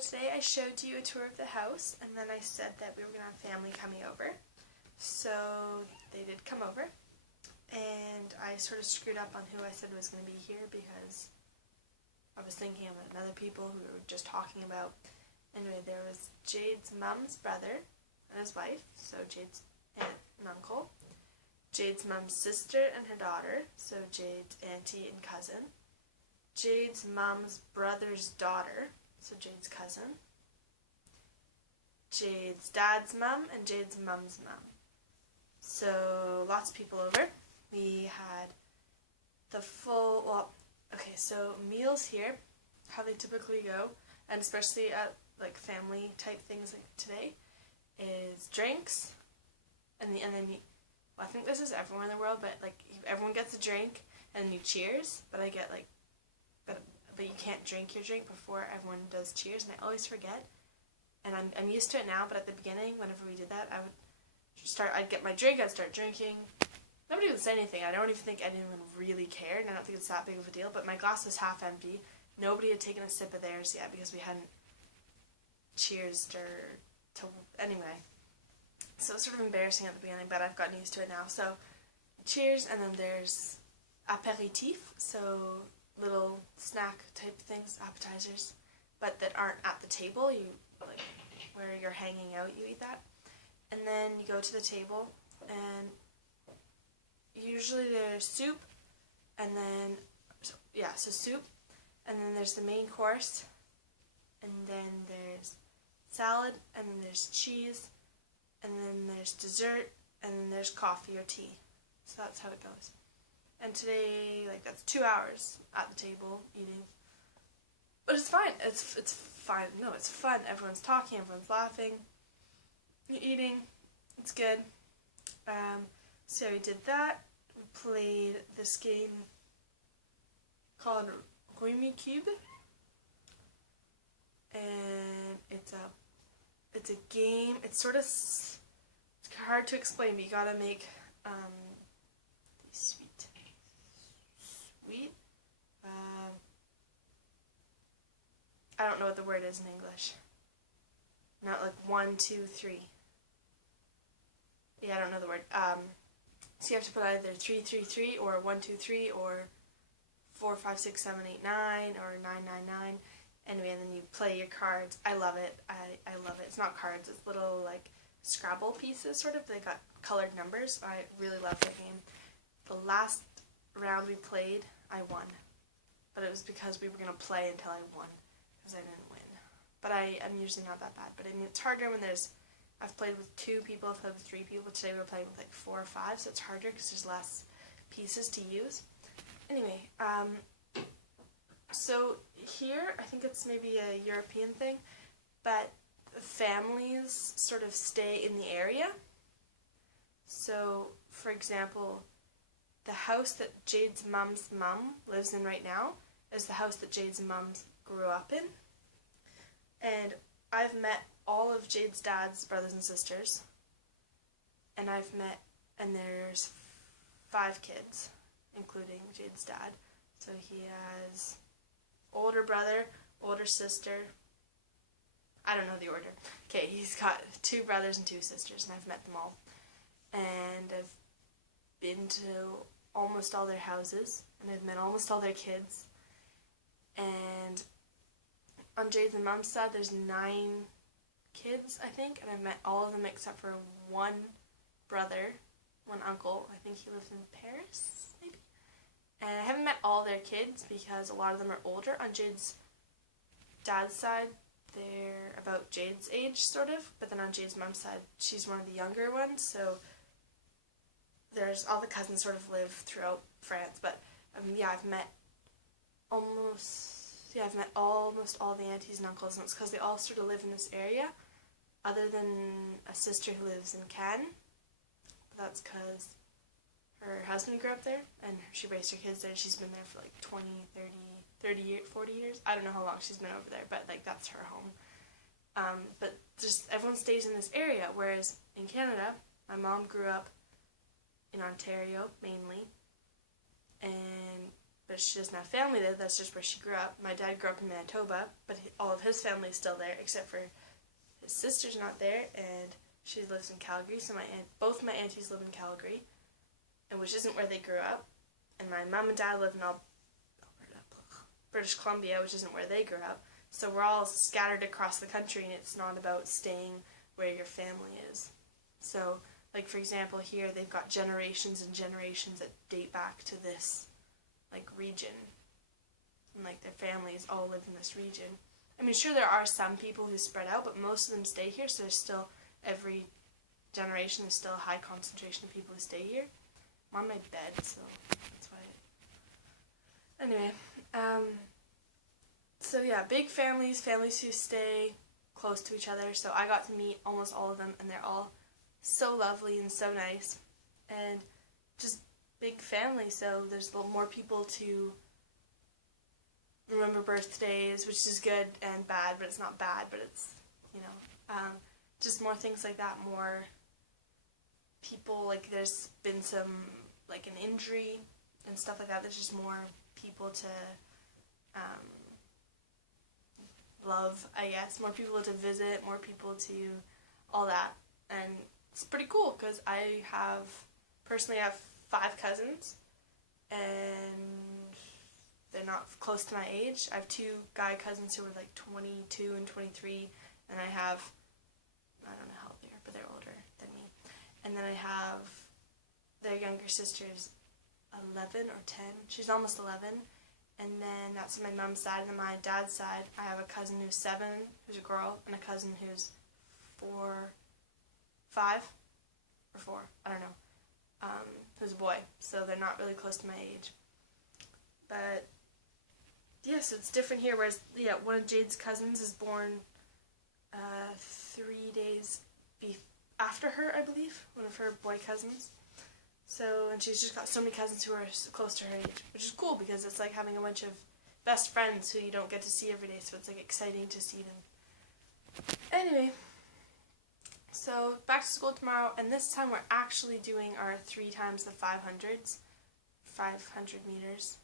today I showed you a tour of the house, and then I said that we were going to have family coming over. So they did come over, and I sort of screwed up on who I said was going to be here because I was thinking about other people who we were just talking about. Anyway, there was Jade's mom's brother and his wife, so Jade's aunt and uncle. Jade's mom's sister and her daughter, so Jade's auntie and cousin. Jade's mom's brother's daughter, so Jade's cousin. Jade's dad's mom and Jade's mom's mom. So lots of people over. We had the full, so meals here, how they typically go, and especially at like family type things like today, is drinks, and then I think this is everywhere in the world, but like everyone gets a drink and then you cheers, but but you can't drink your drink before everyone does cheers, and I always forget, and I'm used to it now, but at the beginning, whenever we did that, I'd get my drink, I'd start drinking. Nobody would say anything. I don't even think anyone really cared, and I don't think it's that big of a deal, but my glass was half empty. Nobody had taken a sip of theirs yet because we hadn't cheersed anyway. So it's sort of embarrassing at the beginning, but I've gotten used to it now. So cheers, and then there's apéritif, so little snack type things, appetizers, but that aren't at the table. You like where you're hanging out, you eat that, and then you go to the table, and usually there's soup, and then soup, and then there's the main course, and then there's salad, and then there's cheese, and then there's dessert, and then there's coffee or tea. So that's how it goes. And today, that's 2 hours at the table eating. But it's fine. It's fine. No, it's fun. Everyone's talking, everyone's laughing, eating. It's good. So we did that. We played this game called Rummikub, and it's a game. It's hard to explain, but you gotta make sweet. I don't know what the word is in English. Not like 1, 2, 3. Yeah, I don't know the word. So you have to put either 3, 3, 3, or 1, 2, 3, or 4, 5, 6, 7, 8, 9, or 9, 9, 9. Anyway, and then you play your cards. I love it. I love it. It's not cards. It's little Scrabble pieces, sort of. They got colored numbers. I really love that game. The last round we played, I won. But it was because we were going to play until I won, because I didn't win. But I'm usually not that bad. But I mean, it's harder when I've played with 2 people, I've played with 3 people. Today we were playing with 4 or 5, so it's harder because there's less pieces to use. Anyway, so here, I think it's maybe a European thing, but families sort of stay in the area. So, for example, the house that Jade's mom's mom lives in right now is the house that Jade's mom grew up in. And I've met all of Jade's dad's brothers and sisters. And there's 5 kids, including Jade's dad. So he has older brother, older sister. I don't know the order. Okay, he's got 2 brothers and 2 sisters, and I've met them all. And I've been to almost all their houses, and I've met almost all their kids. And on Jade's and mom's side, there's 9 kids, I think, and I've met all of them except for 1 brother, 1 uncle. I think he lives in Paris, maybe. And I haven't met all their kids because a lot of them are older. On Jade's dad's side, they're about Jade's age, sort of, but then on Jade's mom's side, she's one of the younger ones, so there's all the cousins sort of live throughout France, but I've met almost all the aunties and uncles, and it's because they all sort of live in this area, other than a sister who lives in Cannes. That's because her husband grew up there, and she raised her kids there. She's been there for 20, 30 years, 40 years. I don't know how long she's been over there, but that's her home. But just everyone stays in this area, whereas in Canada, my mom grew up in Ontario, mainly, but she doesn't have family there. That's just where she grew up. My dad grew up in Manitoba, but all of his family is still there, except for his sister's not there, and she lives in Calgary. So both my aunties live in Calgary, and which isn't where they grew up. And my mom and dad live in Alberta, British Columbia, which isn't where they grew up. So we're all scattered across the country, and it's not about staying where your family is. So, like, for example, here they've got generations and generations that date back to this, like, region. And, like, their families all live in this region. I mean, sure, there are some people who spread out, but most of them stay here, so there's still, every generation, there's still a high concentration of people who stay here. I'm on my bed, so that's why. Anyway, so yeah, big families who stay close to each other. So I got to meet almost all of them, and they're all so lovely and so nice, and just big family. So there's a little more people to remember birthdays, which is good and bad, but it's not bad, but it's, just more things like that, more people, like there's been some, like an injury and stuff like that. There's just more people to love, I guess, more people to visit, more people to all that, and it's pretty cool because I personally have 5 cousins, and they're not close to my age. I have 2 guy cousins who are like 22 and 23, and I have, I don't know how old they are, but they're older than me, and then I have their younger sister's 11 or 10, she's almost 11, and then that's on my mom's side. And on my dad's side, I have a cousin who's 7, who's a girl, and a cousin who's 5 or 4, I don't know, who's a boy. So they're not really close to my age. But yeah, so it's different here. Whereas one of Jade's cousins is born 3 days after her, I believe, one of her boy cousins. So, and she's just got so many cousins who are close to her age, which is cool because it's like having a bunch of best friends who you don't get to see every day, so it's like exciting to see them. Anyway, so back to school tomorrow, and this time we're actually doing our 3 times the 500s, 500 meters.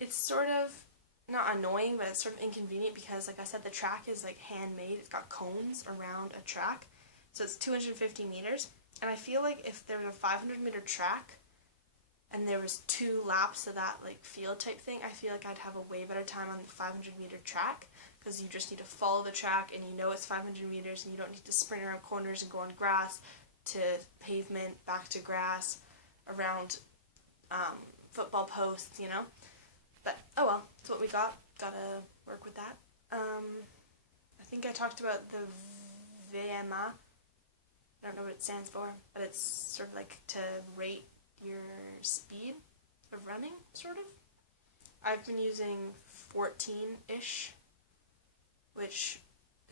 It's sort of not annoying, but it's sort of inconvenient because, like I said, the track is like handmade. It's got cones around a track, so it's 250 meters. And I feel like if there was a 500-meter track and there was 2 laps of that like field type thing, I feel like I'd have a way better time on the 500-meter track because you just need to follow the track and you know it's 500 meters and you don't need to sprint around corners and go on grass to pavement, back to grass, around football posts, But, oh well, that's what we got. Gotta work with that. I think I talked about the VMA. I don't know what it stands for, but it's sort of like to rate your speed of running, sort of. I've been using 14-ish, which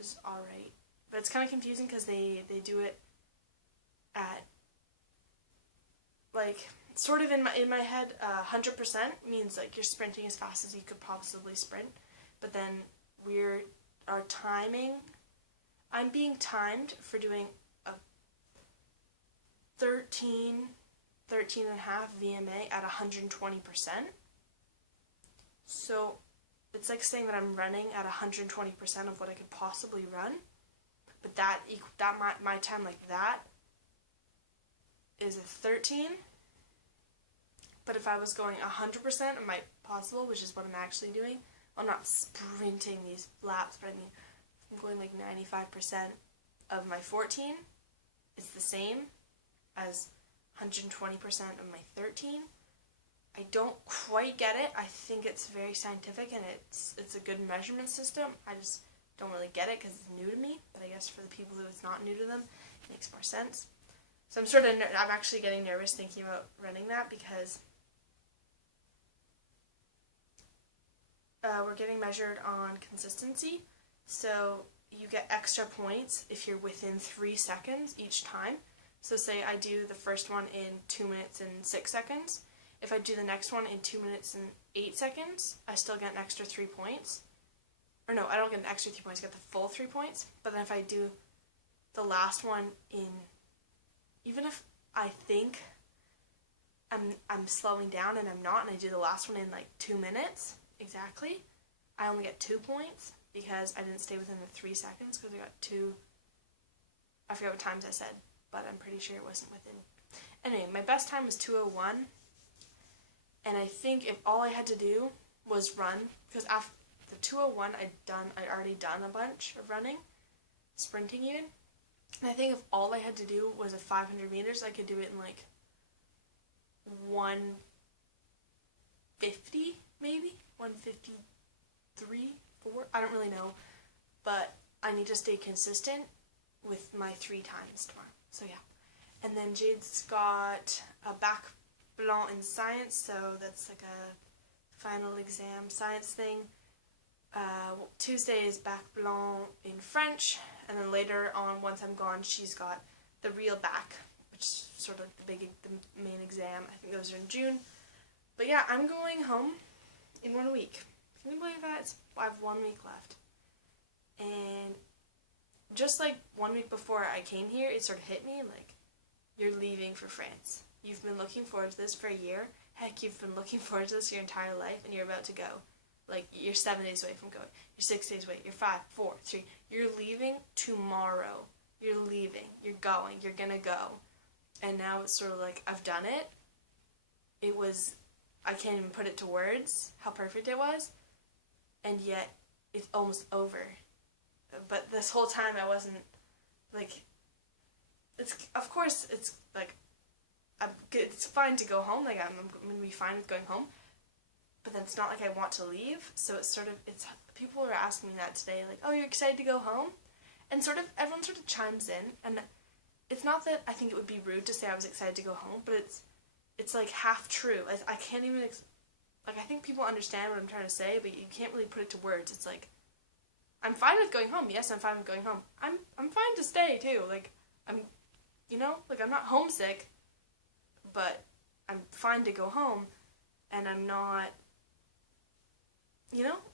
is alright. But it's kind of confusing because they do it at, like, sort of in my head, 100% means like you're sprinting as fast as you could possibly sprint. But then our timing, I'm being timed for doing a 13 and a half VMA at 120%. So it's like saying that I'm running at 120% of what I could possibly run, but my time like that is a 13. But if I was going 100% of my possible, which is what I'm actually doing, I'm not sprinting these laps, but I mean, I'm going like 95% of my 14, it's the same as 120% of my 13. I don't quite get it. I think it's very scientific and it's a good measurement system. I just don't really get it because it's new to me. But I guess for the people who it's not new to them, it makes more sense. So I'm actually getting nervous thinking about running that because we're getting measured on consistency. So you get extra points if you're within 3 seconds each time. So say I do the first one in 2 minutes and 6 seconds. If I do the next one in 2 minutes and 8 seconds, I still get an extra 3 points. Or no, I don't get an extra 3 points, I get the full 3 points. But then if I do the last one in, even if I think I'm slowing down and I'm not, and I do the last one in like 2 minutes exactly, I only get 2 points because I didn't stay within the 3 seconds because I got 2. I forget what times I said, but I'm pretty sure it wasn't within. Anyway, my best time was 2:01, and I think if all I had to do was run, because after the 2:01 I'd already done a bunch of running, sprinting even, and I think if all I had to do was a 500 meters, I could do it in like 150 maybe, 153, 4, I don't really know, but I need to stay consistent with my 3 times tomorrow, so yeah. And then Jade's got a bac blanc in science, so that's like a final exam science thing. Tuesday is bac blanc in French, and then later on, once I'm gone, she's got the real bac, which is sort of the main exam. I think those are in June. But yeah, I'm going home in 1 week. Can you believe that? I have 1 week left. And just like 1 week before I came here, it sort of hit me like, you're leaving for France. You've been looking forward to this for a year. Heck, you've been looking forward to this your entire life, and you're about to go. Like, you're 7 days away from going. You're 6 days away. You're 5, 4, 3. You're leaving tomorrow. You're leaving. You're going. You're gonna go. And now it's sort of like, I've done it. It was, I can't even put it to words how perfect it was. And yet, it's almost over. But this whole time I wasn't, like, of course, it's like, it's fine to go home, like, I'm going to be fine with going home, but then it's not like I want to leave, so it's sort of, people were asking me that today, like, oh, you're excited to go home? And sort of, everyone sort of chimes in, and it's not that I think it would be rude to say I was excited to go home, but it's like half true. I can't even, like, I think people understand what I'm trying to say, but you can't really put it to words. It's like, I'm fine with going home. Yes, I'm fine with going home. I'm fine to stay, too. Like, I'm not homesick, but I'm fine to go home, and I'm not,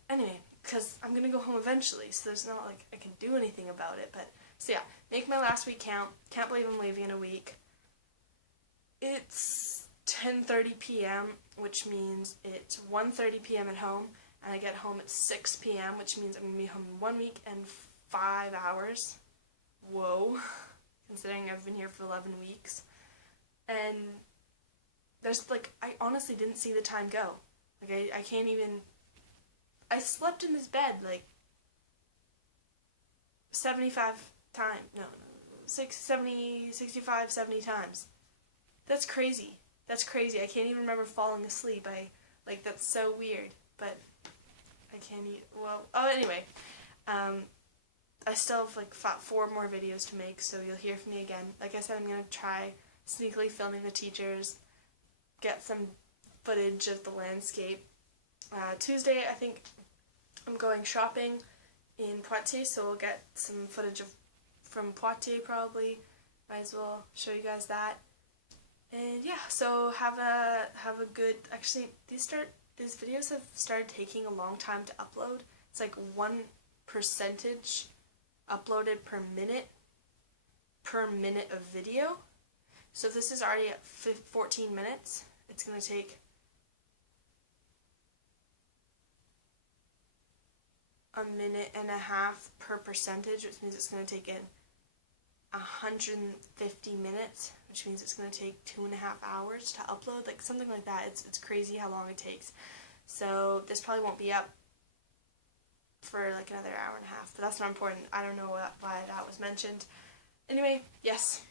anyway, because I'm going to go home eventually, so there's not, like, I can do anything about it, but, so yeah, make my last week count. Can't believe I'm leaving in a week. It's 10:30 p.m., which means it's 1:30 p.m. at home, and I get home at 6 p.m., which means I'm going to be home in 1 week and 5 hours. Whoa. Considering I've been here for 11 weeks. And there's, like, I honestly didn't see the time go. Like, I can't even, I slept in this bed, like, 75 times, no, 65, 70 times. That's crazy. That's crazy. I can't even remember falling asleep. That's so weird, but I can't anyway, I still have, like, 4 more videos to make, so you'll hear from me again. Like I said, I'm going to try sneakily filming the teachers, get some footage of the landscape. Tuesday, I think I'm going shopping in Poitiers, so we'll get some footage from Poitiers probably. Might as well show you guys that. And yeah, so have a good, actually, these videos have started taking a long time to upload. It's like 1% uploaded per minute of video. So if this is already at 14 minutes, it's going to take a minute and a half per percentage, which means it's going to take in 150 minutes, which means it's going to take 2.5 hours to upload, like something like that. It's crazy how long it takes. So this probably won't be up for like another hour and a half, but that's not important. I don't know why that was mentioned. Anyway, yes.